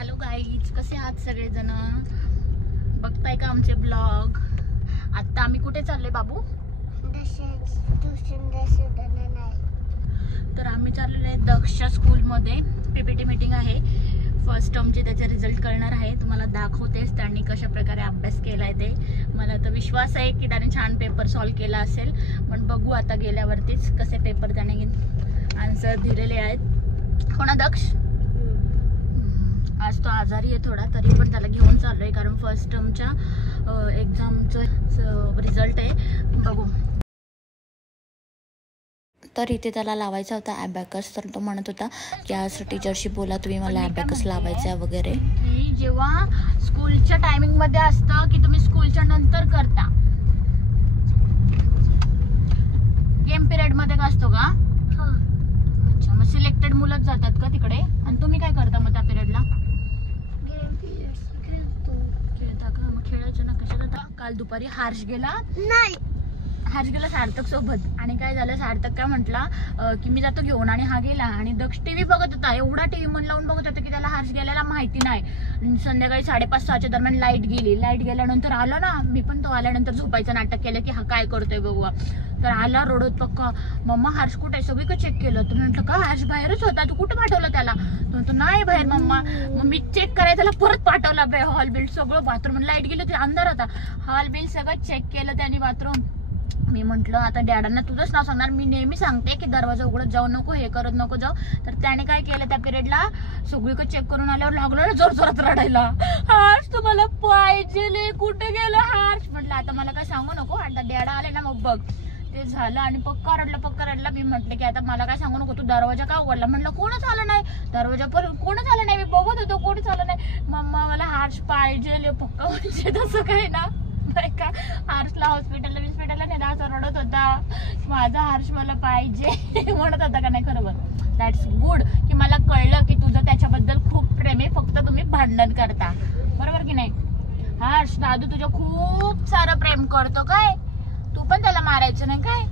Hello guys, कसे आहात सगळेजण? बघताय का आमचे ब्लॉग? आता आम्ही कुठे चाललोय बाबू? तर आम्ही चाललेलो आहे दक्ष स्कूलमध्ये. पीपीटी मीटिंग आहे, फर्स्ट टर्मचे. त्याचे रिझल्ट कळणार आहे. तुम्हाला दाखवतेच त्यांनी कशा प्रकारे अभ्यास केलाय ते. मला तर विश्वास आहे की त्याने छान पेपर सॉल्व केला असेल, पण बघू आता गेल्यावरतीच कसे पेपर त्याने आन्सर दिलेले आहेत. हो ना दक्ष? आज तो आजारी आहे थोडा, तरी पण त्याला घेऊन चाललोय कारण फर्स्ट टर्मच्या एक्झामचं रिझल्ट आहे. बघू. तर इथे त्याला लावायचा होता ॲबॅकस, तर तो म्हणत होता की आज टीचरशी बोला तुम्ही, मला ॲबॅकस लावायचं आहे वगैरे. की जेव्हा स्कूलच्या टायमिंगमध्ये असतं की तुम्ही स्कूलच्या नंतर करता, गेम पिरियडमध्ये का असतो का? अच्छा, मग सिलेक्टेड मुलंच जातात का तिकडे? आणि तुम्ही काय करता मग त्या पिरियडला? खेळता का? मग खेळायचं ना. कशाला? काल दुपारी हर्ष गेला सार्थक सोबत, आणि काय झालं, सार्थक काय म्हटला की मी जातो घेऊन, आणि हा गेला. आणि दक्ष टीव्ही बघत होता, एवढा टीव्ही मन लावून बघत होता की त्याला हर्ष गेलेला माहिती नाही. संध्याकाळी 5:30-6च्या दरम्यान लाईट गेल्यानंतर आला ना, मी पण तो आल्यानंतर झोपायचं नाटक केलं की हा काय करतोय बघू. तर आला रडत, पक्का मम्मा हर्ष कुठे आहे? सगळीकडे चेक केलं. तर म्हटलं का हर्ष बाहेरच होता, तू कुठे पाठवलं त्याला? तो नाही बाहेर मम्मा. मग मी चेक करायला त्याला परत पाठवला. हॉल बिल सगळं, बाथरूम लाईट गेली होती, अंधार होता, हॉल बिल सगळं चेक केलं त्यांनी, बाथरूम. मी म्हंटल आता डॅडांना तुझंच नाव सांगणार, मी नेहमी सांगते की दरवाजा उघडत जाऊ नको, हे करत नको जाऊ. तर त्याने काय केलं, त्या पिरियडला सगळीकडे चेक करून आल्यावर लागलो ना जोर जोरात रडायला, हर्ष तुम्हाला पाहिजे, कुठे गेलं हर्ष? म्हटलं आता मला काय सांगू नको, आता डॅडा आले ना मग बघ. ते झालं आणि पक्का रडला. मी म्हटलं की आता मला काय सांगू नको, तू दरवाजा का उघडला? म्हटलं कोणच आलं नाही दरवाजा, पण कोणच आलं नाही, मी बघत होतो कोणच आलं नाही. मम्मा मला हर्ष पाहिजे, पक्का म्हणजे तसं काय ना नाही का. हर्षला हॉस्पिटलला नाही, असं रडत होता, माझा हर्ष मला पाहिजे म्हणत होता का नाही. खरोबर, दॅट्स गुड की मला कळलं की तुझं त्याच्याबद्दल खूप प्रेम आहे, फक्त तुम्ही भांडण करता, बरोबर की नाही? हर्ष दादू तुझं खूप सारं प्रेम करतो काय, तू पण त्याला मारायचं नाही काय?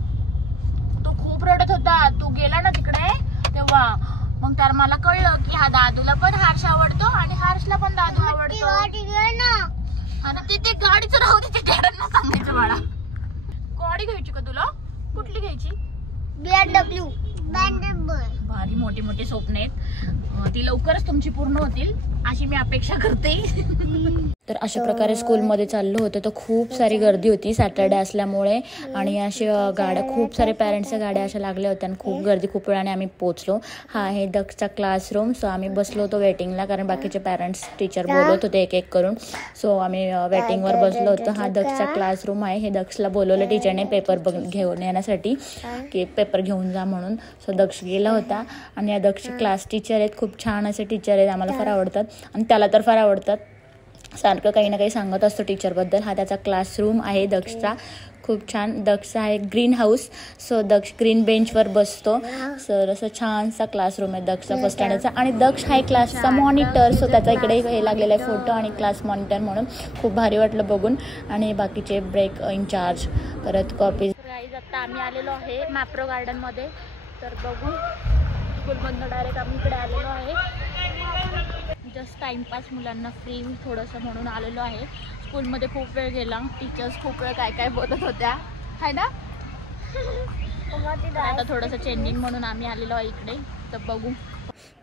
तो खूप रडत होता, तू गेला ना तिकडे तेव्हा. मग तर मला कळलं की हा दादूला पण हर्ष आवडतो आणि हर्षला पण दादू आवडतो. आणि ते गाडीचं राहू दे, डॅडांना सांगायचं बाळा. गाडी घ्यायची का तुला? कुठली घ्यायची? BMW. भारी मोठी स्वप्न आहेत, ती लवकरच तुमची पूर्ण होतील अशी मी अपेक्षा करते. तर अशा प्रकारे स्कूलमध्ये चाललो होतं, तर खूप सारी गर्दी होती सॅटर्डे असल्यामुळे, आणि असे गाड्या, खूप सारे पॅरेंट्सच्या गाड्या अशा लागल्या होत्या आणि खूप गर्दी. खूप वेळाने आम्ही पोहोचलो. हा आहे दक्षचा क्लासरूम. सो आम्ही बसलो होतो वेटिंगला, कारण बाकीचे पॅरेंट्स टीचर बोलवत होते एक एक करून. सो आम्ही वेटिंगवर बसलो होतो. हा दक्षचा क्लासरूम आहे. हे दक्षला बोलवलं टीचरने पेपर घेऊन येण्यासाठी, की पेपर घेऊन जा म्हणून. सो दक्ष गेला होता. आणि या दक्ष क्लास टीचर आहेत, खूप छान असे टीचर आहेत, आम्हाला फार आवडतात आणि त्याला तर फार आवडतात. सारखं काही ना काही सांगत असतो टीचरबद्दल. हा त्याचा क्लासरूम आहे दक्षचा, खूप छान. दक्ष आहे ग्रीन हाऊस. सो दक्ष ग्रीन बेंचवर बसतो. सर असं छानसा क्लासरूम आहे दक्षचा फर्स्ट स्टँडर्डचा. आणि दक्ष हा क्लासचा मॉनिटर. सो त्याचा इकडे हे लागलेला आहे फोटो, आणि क्लास मॉनिटर म्हणून खूप भारी वाटलं बघून. आणि बाकीचे ब्रेक इंचार्ज, परत कॉपी. आता आम्ही आलेलो आहे मॅप्रो गार्डनमध्ये. तर बघू, स्कूलमधनं डायरेक्ट आम्ही इकडे आलेलो आहे. जस्ट टाइमपास, मुलांना फ्री थोडंसं म्हणून आलेलो आहे. स्कूलमध्ये खूप वेळ गेला, टीचर्स खूप वेळ काय बोलत होत्या, है ना? आता थोडंसं चेंजिंग म्हणून आम्ही आलेलो आहे इकडे. तर बघू.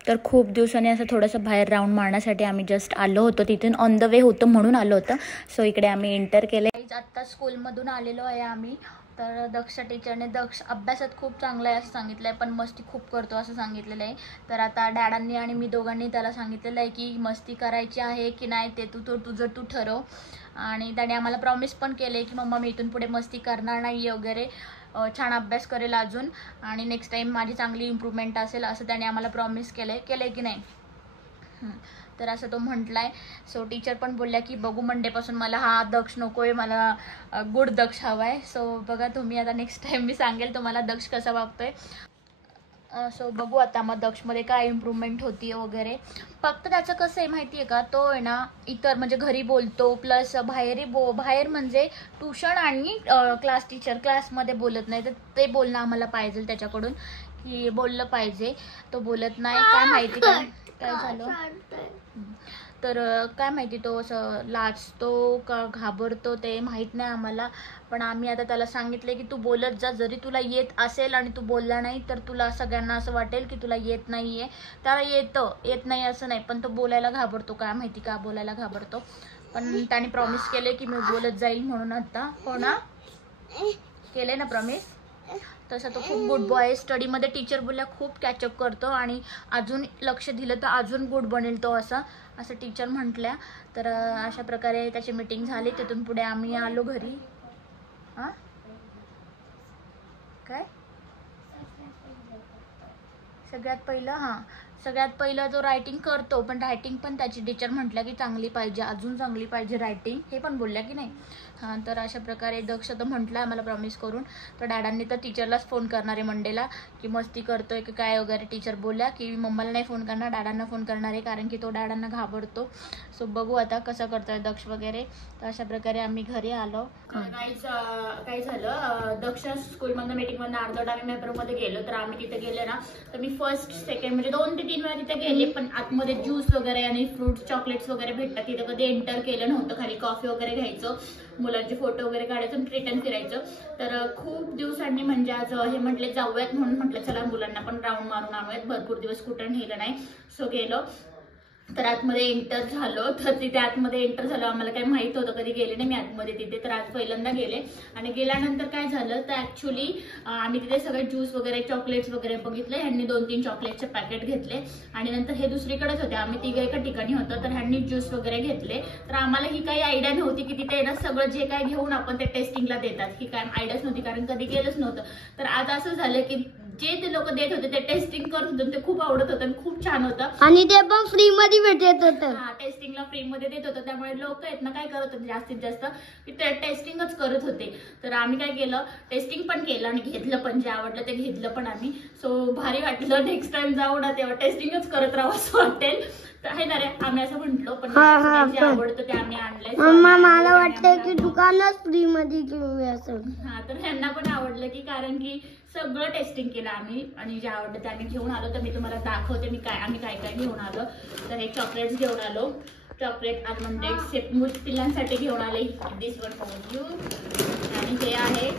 तर खूप दिवसांनी असं थोडंसं बाहेर राऊंड मारण्यासाठी आम्ही जस्ट आलो होतो, तिथून ऑन द वे होतं म्हणून आलो होतं. सो इकडे आम्ही एंटर केले. आत्ता स्कूलमधून आलेलो आहे आम्ही. तर दक्ष टीचरने दक्ष अभ्यासात खूप चांगला आहे असं सांगितलं आहे, पण मस्ती खूप करतो असं सांगितलेलं आहे. तर आता डॅडांनी आणि मी दोघांनी त्याला सांगितलेलं आहे की मस्ती करायची आहे की नाही ते तुझं तू ठरव. आणि त्याने आम्हाला प्रॉमिस पण केले की मम्मा मी इथून पुढे मस्ती करणार नाही वगैरे, छान अभ्यास करेल अजून, आणि नेक्स्ट टाईम माझी चांगली इम्प्रूव्हमेंट असेल असं त्याने आम्हाला प्रॉमिस केलं की नाही. तर असं तो म्हटलाय. सो टीचर पण बोलल्या की बघू मंडेपासून मला हा दक्ष नको आहे, मला गुड दक्ष हवा आहे. सो बघा तुम्ही, आता नेक्स्ट टाइम मी सांगेल तुम्हाला दक्ष कसा वागतोय. सो बघू आता मग दक्षमध्ये काय इम्प्रूव्हमेंट होती वगैरे. फक्त त्याचं कसं आहे माहिती आहे का, तो आहे ना इतर म्हणजे घरी बोलतो, प्लस बाहेर म्हणजे ट्युशन आणि क्लास टीचर क्लासमध्ये बोलत नाही. तर ते बोलणं आम्हाला पाहिजे त्याच्याकडून, की बोललं पाहिजे. तो बोलत नाही, काय माहिती काय झालं. तर काय माहिती तो असं लाजतो का घाबरतो ते माहीत नाही आम्हाला. पण आम्ही आता त्याला सांगितले की तू बोलत जा, जरी तुला येत असेल आणि तू बोलला नाही तर तुला सगळ्यांना असं वाटेल की तुला येत नाही आहे. त्याला येत नाही असं नाही, पण तो बोलायला घाबरतो. काय माहिती का बोलायला घाबरतो. पण त्याने प्रॉमिस केले की मी बोलत जाईल म्हणून. आता हो ना, केले ना प्रॉमिस. तसं तो खूप गुड बॉय आहे. स्टडीमध्ये टीचर बोलल्या खूप कॅचअप करतो आणि अजून लक्ष दिलं तर अजून गुड बनेल तो, असं टीचर म्हटल्या. तर अशा प्रकारे त्याची मीटिंग झाली. तिथून पुढे आम्ही आलो घरी. हां काय सगळ्यात पहिलं तो रायटिंग करतो, पण रायटिंग पण त्याची टीचर म्हटल्या की चांगली पाहिजे, अजून चांगली पाहिजे रायटिंग, हे पण बोलल्या की नाही. हां, तर अशा प्रकारे दक्ष तर म्हटलं आम्हाला प्रॉमिस करून. तर डॅडांनी तर टीचरलाच फोन करणार आहे मंडेला की मस्ती करतोय की काय वगैरे. टीचर बोलल्या की मम्माला नाही फोन करणार, डॅडांना फोन करणार आहे, कारण की तो डॅडांना घाबरतो. सो बघू आता कसं करतोय दक्ष वगैरे. तर अशा प्रकारे आम्ही घरी आलो. काय झालं, दक्ष स्कूलमधनं मीटिंगमधनं अर्धवट आम्ही मेट्रोमध्ये गेलो. तर आम्ही तिथे गेले ना, तर मी फर्स्ट सेकंड म्हणजे 2 ते 3 वेळा तिथे गेले, पण आतमध्ये ज्यूस वगैरे आणि फ्रूट्स चॉकलेट्स वगैरे भेटतात. तिथे कधी एंटर केलं नव्हतं. खाली कॉफी वगैरे घ्यायचं, मुलांचे फोटो वगैरे काढायचं आणि रिटर्न फिरायचं. तर खूप दिवसांनी म्हणजे आज हे म्हटले जाऊयात, म्हणून म्हटलं चला मुलांना पण राऊंड मारून आणूयात. भरपूर दिवस कुठं नेलं नाही. सो गेलो. तर आतमध्ये एंटर झालो. तर तिथे आतमध्ये एंटर झालो, आम्हाला काही माहित होतं, कधी गेले नाही मी आतमध्ये तिथे. तर आज पहिल्यांदा गेले. आणि गेल्यानंतर काय झालं तर ऍक्च्युली आम्ही तिथे सगळे ज्यूस वगैरे चॉकलेट्स वगैरे बघितले. ह्यांनी 2-3 चॉकलेटचे पॅकेट घेतले आणि नंतर हे दुसरीकडेच होते, आम्ही तिघे एका ठिकाणी होतो. तर ह्यांनी ज्यूस वगैरे घेतले. तर आम्हाला ही काही आयडिया नव्हती की तिथे ना सगळं जे काय घेऊन आपण ते टेस्टिंगला देतात, ही काय आयडियाच नव्हती, कारण कधी केलंच नव्हतं. तर आज असं झालं की जे ते लोक देत होते ते टेस्टिंग करत होते, ते खूप आवडत होतं आणि खूप छान होतं. आणि ते पण फ्री मध्ये भेटत होतं. हा, टेस्टिंगला फ्री मध्ये देत होतं. त्यामुळे लोक आहेत ना काय करत होते जास्तीत जास्त की ते टेस्टिंगच करत होते. तर आम्ही काय केलं, टेस्टिंग पण केलं आणि घेतलं पण, जे आवडलं ते घेतलं पण आम्ही. सो भारी वाटलं. नेक्स्ट टाइम जाऊ ना तेव्हा टेस्टिंगच करत राहावं असं वाटेल. तर आहे ना रे, आम्ही असं म्हटलो. पण जे आवडतं ते आम्ही आणलंय. मम्मा मला वाटतं की दुकानच फ्री मध्ये घेऊया असं. हा, तर ह्यांना पण आवडलं की, कारण की सगळं टेस्टिंग केलं आम्ही आणि जे आवडतं ते आम्ही घेऊन आलो. तर मी तुम्हाला दाखवते आम्ही काय काय घेऊन आलो. तर हे चॉकलेट्स घेऊन आलो. चॉकलेट आल्मंड सेपमूज पिल्लांसाठी घेऊन आले. दिस वन फॉर यू. आणि हे आहे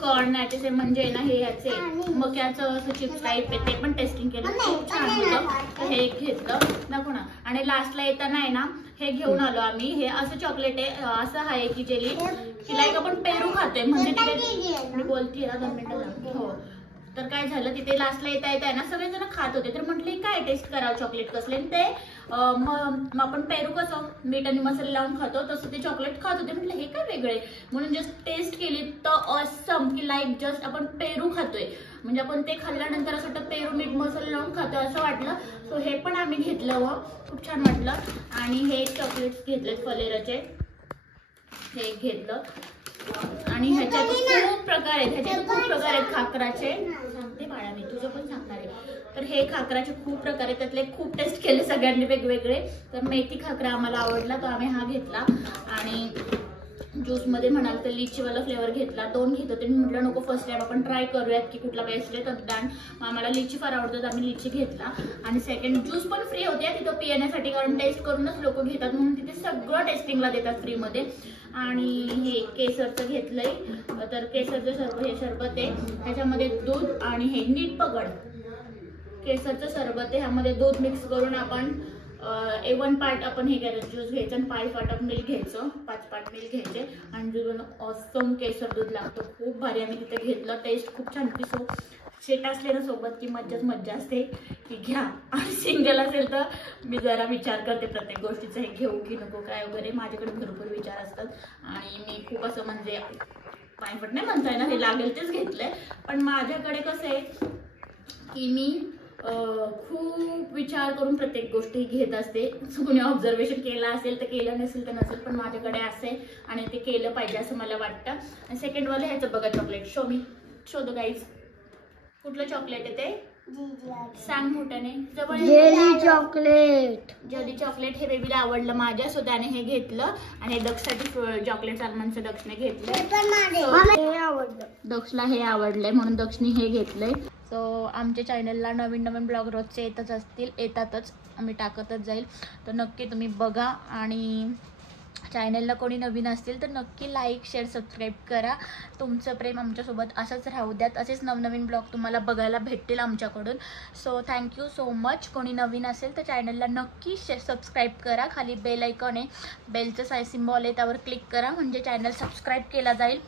कॉर्नॅचे म्हणजे ना हे याचे मक्याचं असं चिप्स टाईप आहे, ते पण टेस्टिंग केलं, खूप छान होतं. हे एक घेतलं दाखव ना. आणि लास्टला येताना आहे ना हे घेऊन आलो आम्ही. हे असं चॉकलेट आहे, असं आहे की जेली तिला एक आपण पेरू खातोय म्हणजे तिथे मी बोलते 2 मिनिटं. हो, तर काय झालं तिथे लास्टला येता ना सगळेजण खात होते. तर म्हटले काय टेस्ट करावं चॉकलेट कसले, ते मग आपण पेरू कसं मीठ आणि मसाले लावून खातो तसं ते चॉकलेट खात होते. म्हटलं हे काय वेगळे, म्हणून जस्ट टेस्ट केली तर ऑसम की लाईक जस्ट आपण पेरू खातोय, म्हणजे आपण ते खाल्ल्यानंतर असं वाटतं पेरू मीठ मसाले लावून खातोय असं वाटलं. सो हे पण आम्ही घेतलं व खूप छान वाटलं. आणि हे चॉकलेट्स घेतले फलेराचे, हे घेतलं. आणि ह्याच्यात खूप प्रकार आहेत खाकराचे. सांगते बाळा मी, तुझं पण सांगणार आहे. तर हे खाकराचे खूप प्रकार आहेत, त्यातले खूप टेस्ट केले सगळ्यांनी वेगवेगळे. तर मेथी खाकरा आम्हाला आवडला, तो आम्ही हा घेतला. आणि ज्यूस मध्ये म्हणाल तर लिचीवाला फ्लेवर घेतला. 2 घेत होते, मी म्हटलं नको फर्स्ट टाइम आपण ट्राय करूयात की कुठला बेस्ट आहे. तर आम्हाला लिची फार आवडतं, आम्ही लिची घेतला. आणि सेकंड ज्यूस पण फ्री होते तिथं पिण्यासाठी, कारण टेस्ट करूनच लोक घेतात म्हणून तिथे सगळं टेस्टिंगला देतात फ्री मध्ये. आणि हे केसरचं घेतलंय. तर केसरचं हे सरबत आहे, ह्याच्यामध्ये दूध आणि हे नीट पकड केसरचं सरबत आहे. ह्यामध्ये दूध मिक्स करून आपण 1 पार्ट आपण हे घ्यायचं ज्यूस घ्यायचं आणि 5 पार्ट मिल्क घ्यायचं, 5 पार्ट मिल्क घ्यायचे. आणि दूध ऑसम केसर दूध लागतं, खूप भारी. आम्ही तिथे घेतलं, टेस्ट खूप छान होती. सो शेट असले ना सोबत की मज्जा असते की घ्या. आणि सिंगल असेल तर मी जरा विचार करते प्रत्येक गोष्टीचं, हे घेऊ की नको काय वगैरे. माझ्याकडे भरपूर विचार असतात आणि मी खूप असं म्हणजे पायपट नाही म्हणताय ना, हे लागेल तेच घेतलंय. पण माझ्याकडे कसं आहे की मी खूप विचार करून प्रत्येक गोष्टी घेत असते. कुणी ऑब्झर्वेशन केला असेल तर केलं, नसेल तर नसेल, पण माझ्याकडे असे आणि ते केलं पाहिजे असं मला वाटतं. आणि सेकंड वाले ह्याचं बघा चॉकलेट, शो दो गाईज. कुठलं चॉकलेट आहे ते, सांग मोठ्याने. जवळ जेली चॉकलेट. जेली चॉकलेट हे बेबीला आवडलं माझ्या, सो त्याने हे घेतलं. आणि दक्षसाठी चॉकलेट आल्मंडचं दक्षने घेतलं. मला हे आवडलं. दक्षला हे आवडलंय म्हणून दक्षने हे घेतलंय. सो आमच्या चॅनलला नवीन नवीन ब्लॉग रोजचे येतातच, आम्ही टाकतच जाईल. तर नक्की तुम्ही बघा. आणि चॅनलला कोणी नवीन असतील तर नक्की लाईक शेअर सबस्क्राईब करा. तुमचं प्रेम आमच्यासोबत असंच राहू द्यात. असेच नवनवीन ब्लॉग तुम्हाला बघायला भेटतील आमच्याकडून. So thank you so much. कोणी नवीन असेल तर चॅनलला नक्की सबस्क्राईब करा. खाली बेल आयकॉन आहे, बेलचं सिम्बॉल आहे, त्यावर क्लिक करा म्हणजे चॅनल सबस्क्राईब केला जाईल.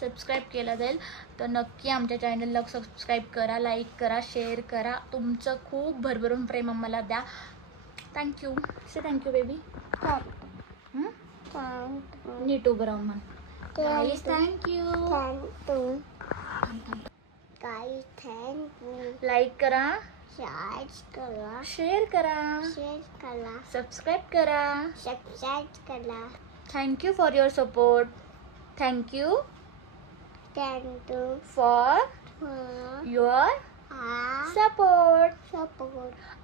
सबस्क्राईब केला जाईल. तर नक्की आमच्या चॅनलला सबस्क्राईब करा, लाईक करा, शेअर करा. तुमचं खूप भरभरून प्रेम आम्हाला द्या. थँक्यू. Say thank you baby. नीट उभं राहून म्हण. Guys thank you. लाईक करा, शेअर करा, सबस्क्राईब करा. Thank you for your support. Thank you for your support.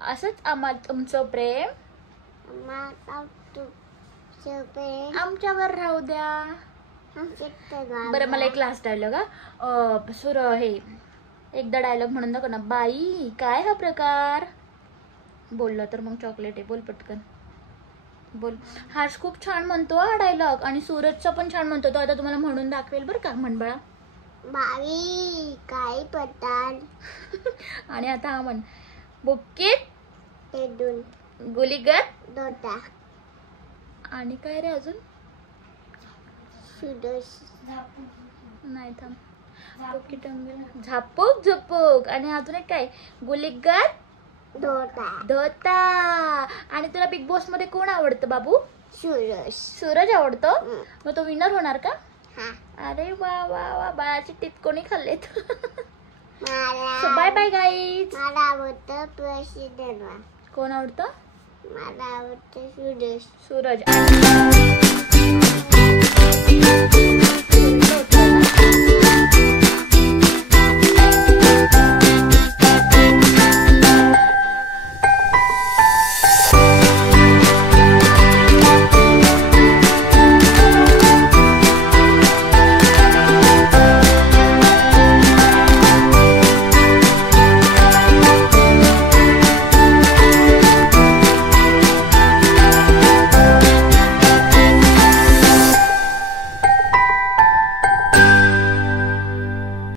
असंच आम्हाला तुमचं प्रेम आमच्यावर राहू द्या. बरं मला एक लास्ट डायलॉग सुर हे एकदा डायलॉग म्हणून दाखव ना. बाई काय हा प्रकार. बोललं तर मग चॉकलेट आहे. बोल पटकन बोल. हर्ष खूप छान म्हणतो हा डायलॉग आणि सूरजचा पण छान म्हणतो. तो आता तुम्हाला म्हणून दाखवेल बरं का. म्हण बाळा. बाई काय पटान. आणि आता हा म्हण. बुक्कीत पेडून गुलीगत दोटा. आणि काय रे अजून. नाही थांब. झापूक झुपूक. आणि अजून एक काय. गुलीगत धोता. आणि तुला बिग बॉस मध्ये कोण आवडतं बाबू. सूरज आवडतो. मग तो विनर होणार का. अरे वा वा वा. बाळाची टीत कोणी खाल्लेत. Bye bye guys. मला आवडतं प्रेसिडेंट. कोण आवडतं. मला आवडतं सूरज. सूरज.